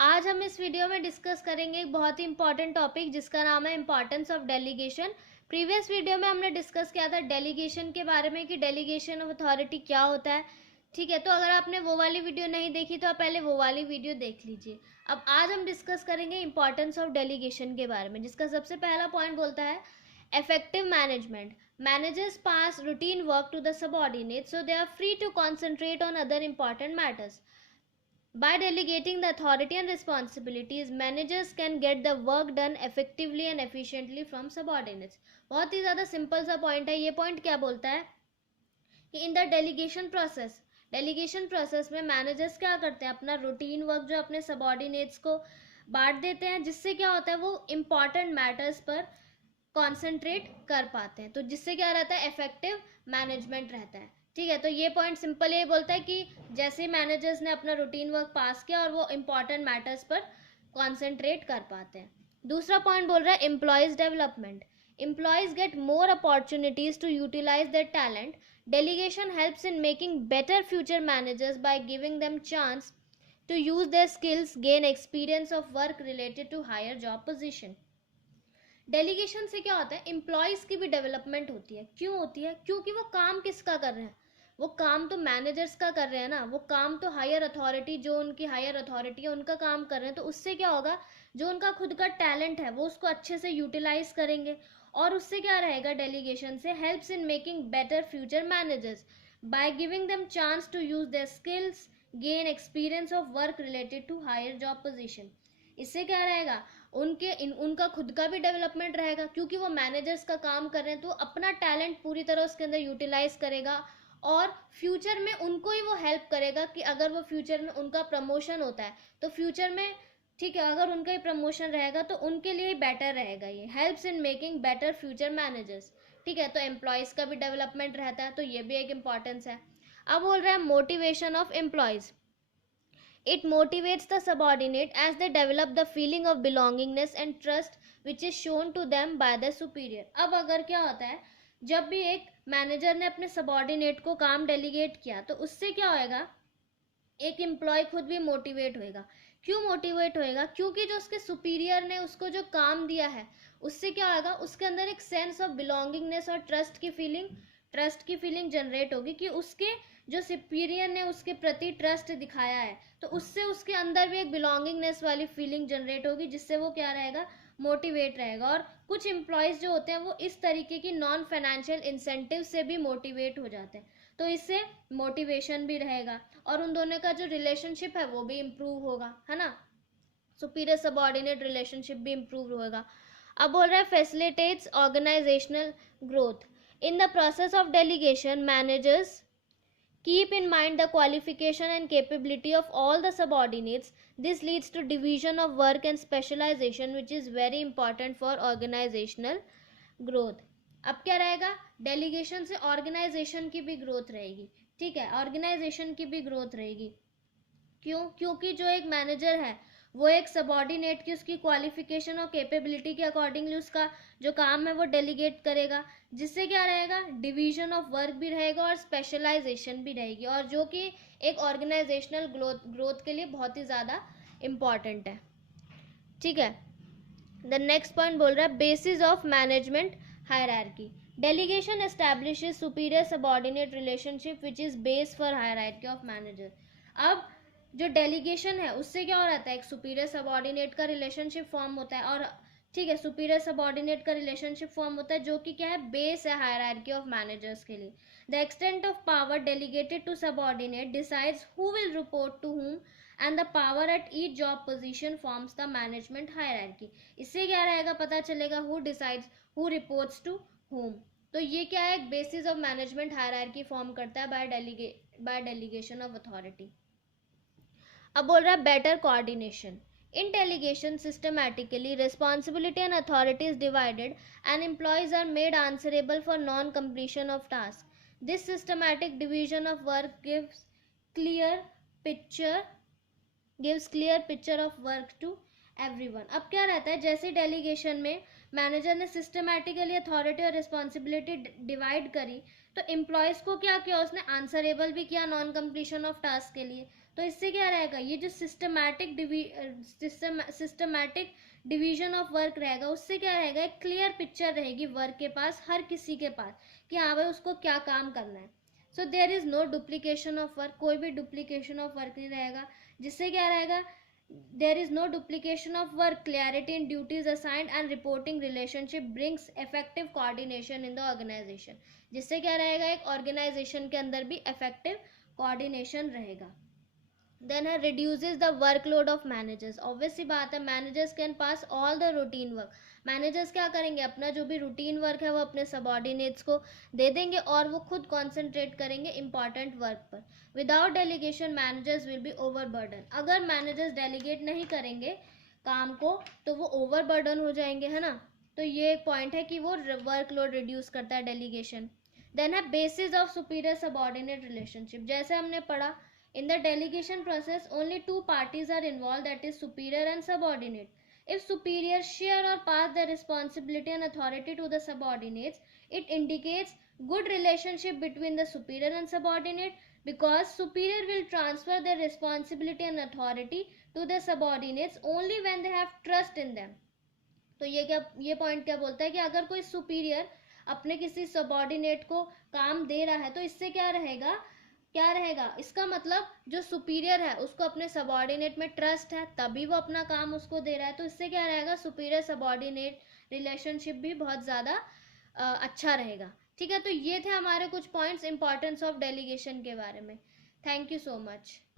आज हम इस वीडियो में डिस्कस करेंगे एक बहुत ही इंपॉर्टेंट टॉपिक जिसका नाम है importance of delegation. Previous video में हमने डिस्कस किया था डेलीगेशन के बारे में कि डेलीगेशन ऑफ अथॉरिटी क्या होता है। ठीक है, तो अगर आपने वो वाली वीडियो नहीं देखी तो आप पहले वो वाली वीडियो देख लीजिए। अब आज हम डिस्कस करेंगे इंपॉर्टेंस ऑफ डेलीगेशन के बारे में, जिसका सबसे पहला पॉइंट बोलता है effective management. Managers pass routine work to the subordinates so they are free to concentrate on other important matters. By delegating the authority and responsibilities, managers can get the work done effectively and efficiently from subordinates. बहुत ही ज़्यादा simple सा point है। ये point क्या बोलता है कि in the delegation process में मैनेजर्स क्या करते हैं, अपना रूटीन वर्क जो अपने सबॉर्डिनेट्स को बांट देते हैं, जिससे क्या होता है वो इम्पॉर्टेंट मैटर्स पर कॉन्सेंट्रेट कर पाते हैं। तो जिससे क्या रहता है, इफेक्टिव मैनेजमेंट रहता है। ठीक है, तो ये पॉइंट सिंपल ये बोलता है कि जैसे मैनेजर्स ने अपना रूटीन वर्क पास किया और वो इंपॉर्टेंट मैटर्स पर कॉन्सेंट्रेट कर पाते हैं। दूसरा पॉइंट बोल रहा है employees development. Employees get more opportunities to utilise their talent. Delegation helps in making better future managers by giving them chance to use their skills, gain experience of work related to higher job position. Delegation से क्या होता है, employees की भी development होती है। क्यों होती है? क्योंकि वो काम किसका कर रहे हैं, वो काम तो मैनेजर्स का कर रहे हैं ना, वो काम तो हायर अथॉरिटी, जो उनकी हायर अथॉरिटी है उनका काम कर रहे हैं। तो उससे क्या होगा, जो उनका खुद का टैलेंट है वो उसको अच्छे से यूटिलाइज करेंगे और उससे क्या रहेगा, डेलीगेशन से helps in making better future managers by giving them chance to use their skills, gain experience of work related to higher job position. इससे क्या रहेगा, उनका खुद का भी डेवलपमेंट रहेगा, क्योंकि वो मैनेजर्स का काम कर रहे हैं तो अपना टैलेंट पूरी तरह उसके अंदर यूटिलाइज करेगा और फ्यूचर में उनको ही वो हेल्प करेगा कि अगर वो फ्यूचर में उनका प्रमोशन होता है तो फ्यूचर में, ठीक है, अगर उनका ही प्रमोशन रहेगा तो उनके लिए ही बेटर रहेगा। ये helps in making better future managers. ठीक है, तो एम्प्लॉयज़ का भी डेवलपमेंट रहता है, तो ये भी एक इम्पॉर्टेंस है। अब बोल रहा है motivation of employees. It motivates the subordinate as they develop the feeling of belongingness and trust which is shown to them by the superior. अब अगर क्या होता है, जब भी एक मैनेजर ने अपने सबॉर्डिनेट को काम डेलीगेट किया तो उससे क्या होएगा, एक एम्प्लॉय खुद भी मोटिवेट होएगा। क्यों मोटिवेट होएगा? क्योंकि जो उसके सुपीरियर ने उसको जो काम दिया है उससे क्या होगा, उसके अंदर एक सेंस ऑफ बिलोंगिंगनेस और ट्रस्ट की फीलिंग जनरेट होगी कि उसके जो सुपीरियर ने उसके प्रति ट्रस्ट दिखाया है, तो उससे उसके अंदर भी एक बिलोंगिंगनेस वाली फीलिंग जनरेट होगी, जिससे वो क्या रहेगा, मोटिवेट रहेगा। और कुछ एम्प्लॉयज़ जो होते हैं वो इस तरीके की नॉन फाइनेंशियल इंसेंटिव से भी मोटिवेट हो जाते हैं, तो इससे मोटिवेशन भी रहेगा और उन दोनों का जो रिलेशनशिप है वो भी इम्प्रूव होगा, है ना। सुपीरियर सबॉर्डिनेट रिलेशनशिप भी इम्प्रूव होगा। अब बोल रहा है facilitates organisational growth. In the process of delegation managers keep in mind the qualification and capability of all the subordinates. This leads to division of work and specialization, which is very important for organizational growth. अब क्या रहेगा, delegation से organisation की भी growth रहेगी। ठीक है, organisation की भी ग्रोथ रहेगी। क्यों? क्योंकि जो एक मैनेजर है वो एक सबॉर्डिनेट की उसकी क्वालिफिकेशन और कैपेबिलिटी के अकॉर्डिंगली उसका जो काम है वो डेलीगेट करेगा, जिससे क्या रहेगा, डिवीजन ऑफ वर्क भी रहेगा और स्पेशलाइजेशन भी रहेगी, और जो कि एक ऑर्गेनाइजेशनल ग्रोथ के लिए बहुत ही ज़्यादा इम्पॉर्टेंट है। ठीक है, द नेक्स्ट पॉइंट बोल रहा है basis of management hierarchy. Delegation establishes superior subordinate relationship which is base for hierarchy of manager. अब जो डेलीगेशन है उससे क्या हो रहता है, एक सुपीरियर सबॉर्डिनेट का रिलेशनशिप फॉर्म होता है, और ठीक है, सुपीरियर सबॉर्डिनेट का रिलेशनशिप फॉर्म होता है जो कि क्या है, बेस है हायरार्की ऑफ मैनेजर्स के लिए। The extent of power delegated to subordinate decides who will report to whom and the power at each job position forms the management hierarchy. इससे क्या रहेगा, पता चलेगा who decides who reports to whom. तो ये क्या है, एक basis of management hierarchy form करता है बाय डेलीगेशन ऑफ अथॉरिटी। अब बोल रहा है better coordination. In delegation systematically responsibility and authority is divided and employees are made answerable for non completion of task. This systematic division of work clear picture of work to everyone. अब क्या रहता है, जैसे delegation में manager ने systematically authority और responsibility divide करी तो एम्प्लॉयज़ को क्या किया, उसने आंसरेबल भी किया नॉन कंप्लीशन ऑफ टास्क के लिए। तो इससे क्या रहेगा, ये जो सिस्टमैटिक डिवीजन ऑफ वर्क रहेगा, उससे क्या रहेगा, एक क्लियर पिक्चर रहेगी वर्क के पास, हर किसी के पास, कि हाँ भाई उसको क्या काम करना है. So there is no duplication of work, कोई भी डुप्लीकेशन ऑफ वर्क नहीं रहेगा. जिससे क्या रहेगा, there is no duplication of work, clarity in duties assigned and reporting relationship brings effective coordination in the organization. जिससे क्या रहेगा, एक ऑर्गेनाइजेशन के अंदर भी effective coordination रहेगा. देन है reduces the workload of managers. Obvious सी बात है, managers can pass all the routine work. Managers क्या करेंगे, अपना जो भी रूटीन वर्क है वो अपने सबॉर्डिनेट्स को दे देंगे और वो खुद कॉन्सेंट्रेट करेंगे इंपॉर्टेंट वर्क पर. Without delegation managers will be overburden. अगर मैनेजर्स डेलीगेट नहीं करेंगे काम को तो वो ओवरबर्डन हो जाएंगे, है ना. तो ये एक पॉइंट है कि वो वर्कलोड रिड्यूस करता है डेलीगेशन. देन है basis of superior subordinate relationship. जैसे हमने पढ़ा, in the delegation process only two parties are involved, that is superior and subordinate. If superiors share or pass the responsibility and authority to the subordinates, it indicates good relationship between the superior and subordinate, because superior will transfer their responsibility and authority to the subordinates only when they have trust in them. तो ये point क्या बोलता है कि अगर कोई superior अपने किसी सबॉर्डिनेट को काम दे रहा है तो इससे क्या रहेगा, इसका मतलब जो सुपीरियर है उसको अपने सबॉर्डिनेट में ट्रस्ट है, तभी वो अपना काम उसको दे रहा है. तो इससे क्या रहेगा, सुपीरियर सबॉर्डिनेट रिलेशनशिप भी बहुत ज़्यादा अच्छा रहेगा. ठीक है, तो ये थे हमारे कुछ पॉइंट्स इंपॉर्टेंस ऑफ डेलीगेशन के बारे में. Thank you so much.